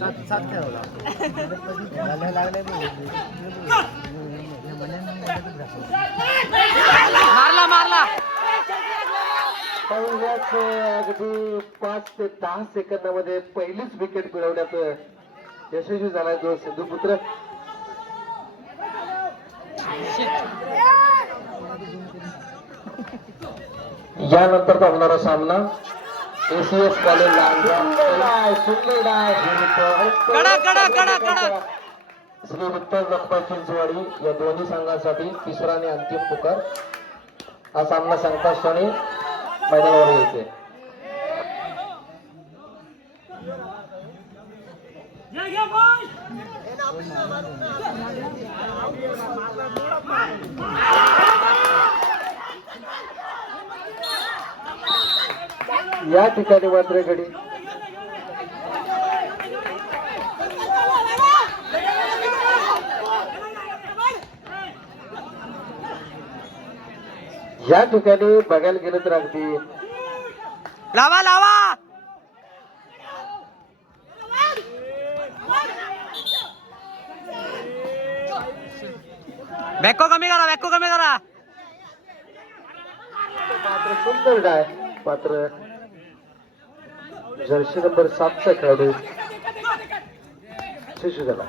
मारला मारला. अगदी 5 ते 10 सेकंदामध्ये पहिलीच विकेट मिळवण्यात यशस्वी झाला जो सिंधू पुत्र. यानंतरचा होणारा सामना एसीएस कॉलेज श्री विठ्ठल रखुमाई चिंचवाडी या दोन्ही संघांसाठी तिसरा आणि अंतिम पुकार. हा सामना संगता क्षणी मैदानावर येते. या ठिकाणी मात्र गडी या ठिकाणी बघायला गेलं तर अगदी लावा लावा. बॅको कमी करा, बॅको कमी करा. मात्र सुंदर डाय. मात्र जर्सी नंबर 7 चा खेळाडू शिशू झाला.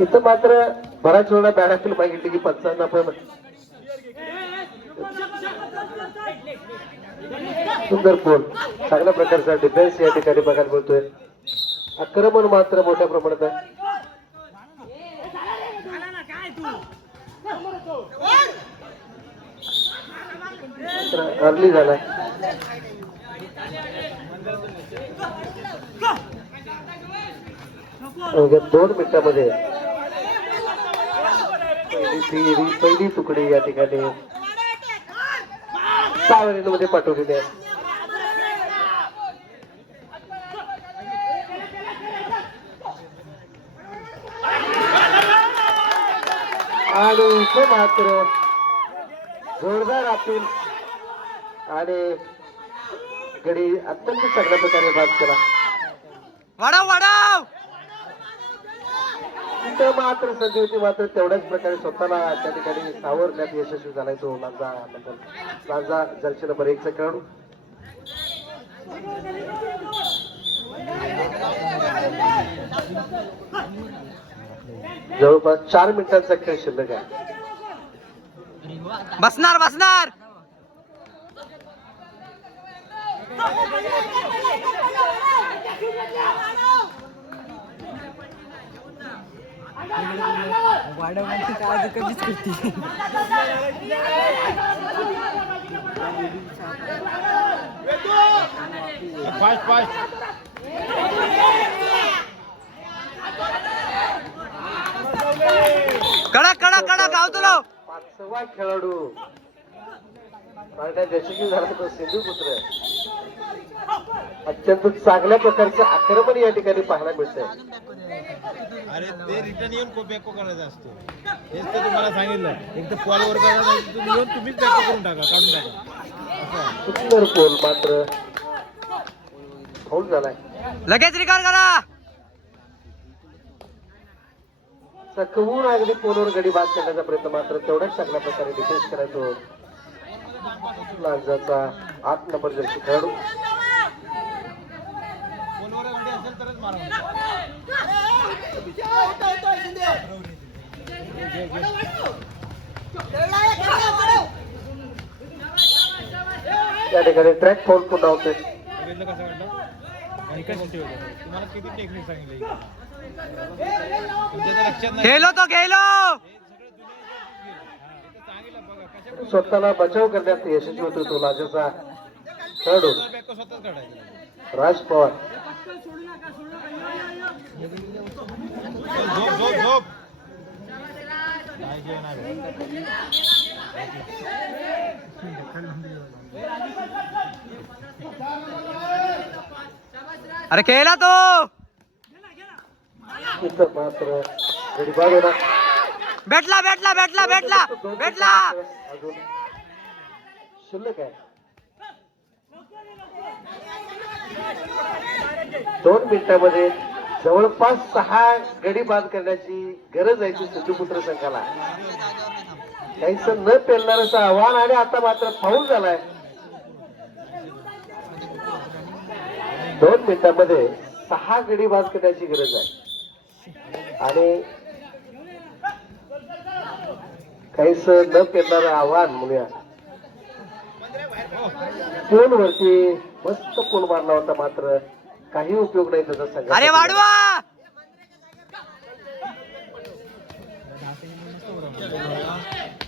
इथं मात्र बऱ्याच वेळा बॅडाफिल मागितली की पंचांना पण सुंदर पोल. चांगल्या प्रकारचा डिफेन्स या ठिकाणी बघायला मिळतोय. आक्रमण मात्र मोठ्या प्रमाणात आहे. अर्ली झालाय. अवघ्या 2 मिनिटांमध्ये पहिली तुकडी या ठिकाणी 6 मध्ये पाठवलेली आहे. आणि इथे मात्र जोरदार अपील आणि गडी अत्यंत चांगल्या प्रकारे बाद केला. वाढव वाढव. तिथे मात्र संधी होती. मात्र तेवढ्याच प्रकारे स्वतःला त्या ठिकाणी सावरण्यात यशस्वी झालाय तो लांजा जर्सी नंबर 1 चा खेळाडू. जवळपास 4 मिनिटांचा खेळ शिल्लक आहे. बसणार बसणार. आज कधीच करते. कडक कडक कडक गाव तुला. 5वा खेळाडू यशस्वी झाला तो सिंधू पुत्र. अत्यंत चांगल्या प्रकारचं आक्रमण या ठिकाणी पाहायला मिळतंय. अरे ते रिटर्न येऊन बॅको करायचा असतो. हेच तर तुम्हाला सांगितलं. एक तर पॉलवर करायचं तुम्ही येऊन तुम्हीच बॅको करून टाका, काढून टाका. सुंदर पोल मात्र फाऊल झालाय. लगेच रिकॉर्ड करा. चकवून अगदी पोलवर गडी बाद करण्याचा प्रयत्न. मात्र तेवढ्याच चांगल्या प्रकारे डिफेन्स करायचो लांजाचा 8 नंबर जर्सी खेळाडू. त्या ठिकाणी ट्रॅक फाऊल पुन्हा होते. तुम्हाला किती टेक्निक सांगितली. खेळलो तो खेळलो. स्वतःला बचाव करण्यात यशस्वी होतो तो लांजाचा खेळाडू राज पवार. अरे खेळला तो. इथं मात्र गडी बाद होणार. भेटला भेटला भेटला भेटला भेटला. अजून शिल्लक आहे. 2 मिनिटांमध्ये जवळपास 6 गडी बाद करण्याची गरज आहे सिद्धपुत्र संघाला. काहीच न पेलणार असं आव्हान आणि आता मात्र फाऊल झालाय. 2 मिनिटांमध्ये 6 गडी बाद करण्याची गरज आहे आणि काहीच न पेलणारं आव्हान म्हणूया. पोल वरती मस्त पोल मारला होता मात्र काही उपयोग नाही त्याचा संघ. अरे वाढवा.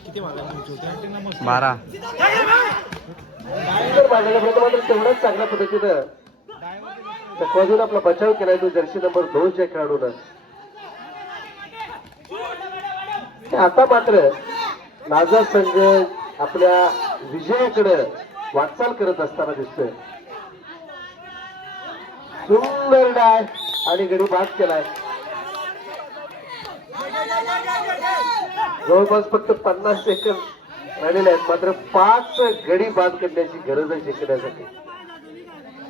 किती मारला तुमची होती? 12. सुंदर मारण्याचा मात्र तेवढाच चांगल्या पद्धतीनं चकवाजून आपला बचाव केलाय तो जर्सी नंबर 2 च्या खेळाडूनं. आता मात्र नाझा संघ आपल्या विजयाकडे वाटचाल करत असताना दिसतोय. सुंदर डाय आणि गडी बाद केलाय. जवळपास फक्त 50 सेकंद राहिलेले आहेत मात्र 5 गडी बाद करण्याची गरज आहे जिंकण्यासाठी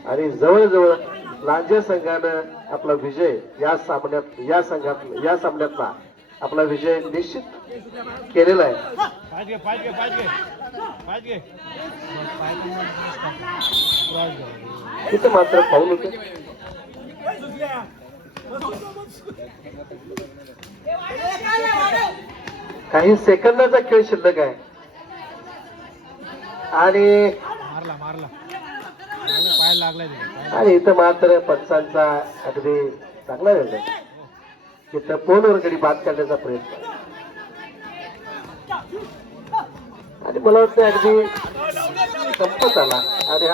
आणि जवळजवळ लांजा संघानं आपला विजय या सामन्यातला आपला विजय निश्चित केलेला आहे. तिथे मात्र पाऊल होते. काही सेकंदाचा खेळ शिल्लक आहे आणि पाय लागलाय आणि इथं मात्र पंचांचा अगदी चांगला वेळ आहे. इथं पोलवर गडी बाद करण्याचा प्रयत्न आणि मला वाटतं अगदी संपत आला आणि हा